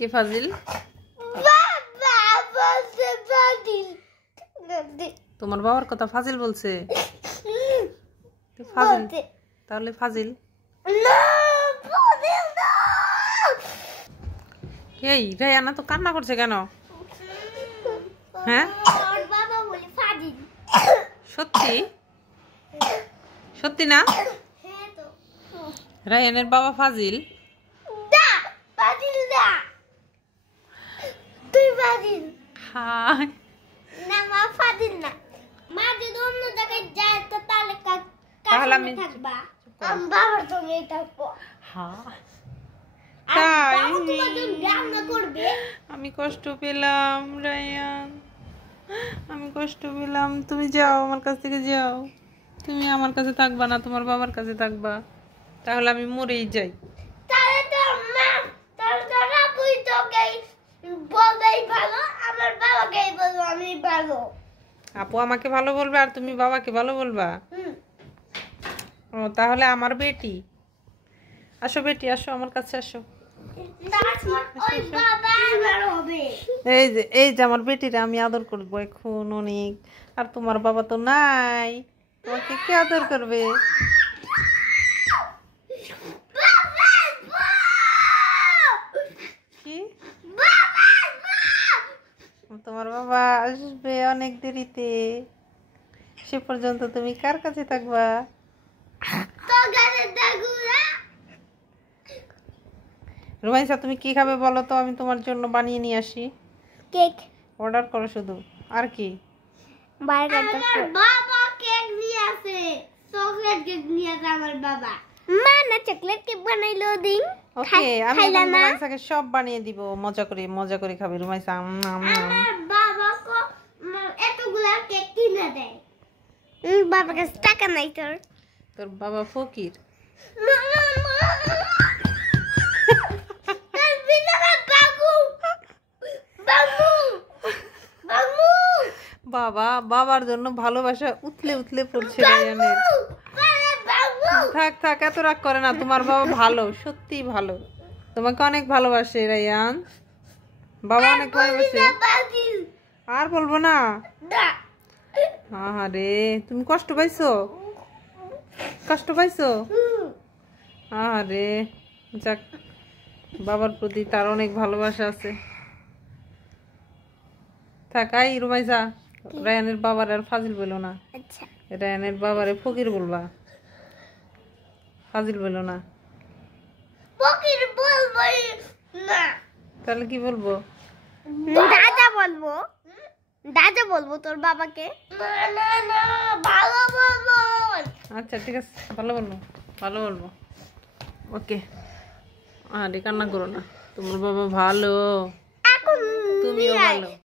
কে ফাজিল? তোমার বাবার কথা ফাজিল বলছে? ফাজিল তাহলে ফাজিল। এই রায়ানা তো কান্না করছে কেন? হ্যাঁ সত্যি সত্যি না? রায়ানের বাবা ফাজিল? হায় না মা ফাজিল না। মা যদি অন্য জায়গায় যায় তো তাহলে আমি থাকবা, আমি বাবার সঙ্গে থাকবো। হ্যাঁ করবে। আমি কষ্ট পেলাম রায়ান, আমি কষ্ট পেলাম। তুমি যাও, আমার কাছ থেকে যাও। তুমি আমার কাছে থাকবা না, তোমার বাবার কাছে থাকবা। তাহলে আমি মরেই যাই। তাহলে তো মা, তাহলে তো রাবুই তোকেই বলবেই ভালো, আমার বাবাকেই বলবো আমি ভালো। আপু আমাকে ভালো বলবে আর তুমি বাবাকে ভালো বলবা? ও তাহলে আমার বেটি। আসো বেটি, আসো আমার কাছে আসো। এই যে আমার বেটিরা আমি আদর করবো এখন অনেক। আর তোমার বাবা তো নাই, তোমাকে কে আদর করবে? কি তোমার বাবা আসবে অনেক দেরিতে, সে পর্যন্ত তুমি কার কাছে থাকবা? রুমাইসা তুমি কি খাবে বলো তো, আমি তোমার জন্য বানিয়ে নিয়ে আসি। কেক অর্ডার করো শুধু। আর কি? বার্গার। আমার বাবা কেক নিয়ে আসে, চকলেট কেক নিয়ে আসে আমার বাবা। মা না চকলেট কেক বানাইলো দিন। ওকে আমি রুমাইসাকে সব বানিয়ে দিব, মজা করে খাবে রুমাইসা। আমার বাবা কো এতগুলা কেক কিনে দেয়। বাবার কাছে টাকা নাই তোর। তোর বাবা ফকির। বাবা বাবার জন্য ভালোবাসা উতলে উতলে পড়ছে রায়ানের। থাক থাক, এত রাগ করে না। তোমার বাবা ভালো, সত্যি ভালো, তোমাকে অনেক ভালোবাসে রায়ান। বাবা অনেক ভালোবাসে। আর বলবো না? আরে তুমি কষ্ট পাইছো? কষ্ট পাইছো? আরে যাক, বাবার প্রতি তার অনেক ভালোবাসা আছে। থাকাই রুমাইসা, রায়ানের বাবার আর ফাজিল বলো না। আচ্ছা রায়ানের বাবারে ফকির বলবা, ফাজিল বলো না। ফকির বলবো না, তাহলে কি বলবো? দাদা বলবো। দাদা বলবো তোর বাবাকে। না না না, ভালো বলবো। আচ্ছা ঠিক আছে, ভালো বলবো। ওকে, আরে কান্না করো না, তোমার বাবা ভালো, এখন তুমিও ভালো।